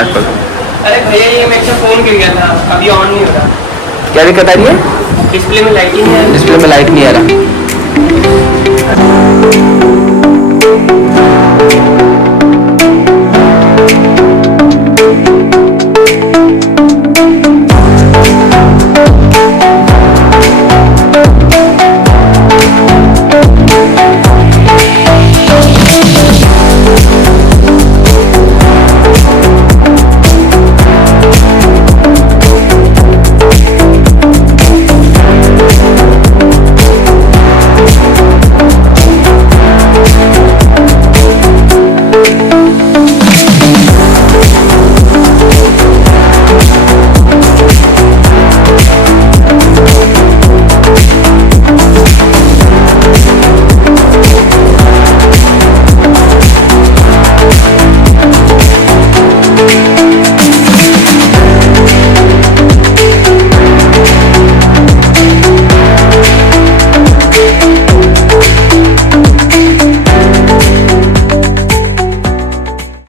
Start कर दो। अरे भैया ये मेरे से फोन गिर गया था, अभी ऑन नहीं हो रहा। क्या दिक्कत आ रही है? डिस्प्ले में लाइट ही नहीं आ रही। डिस्प्ले में लाइट नहीं आ रहा।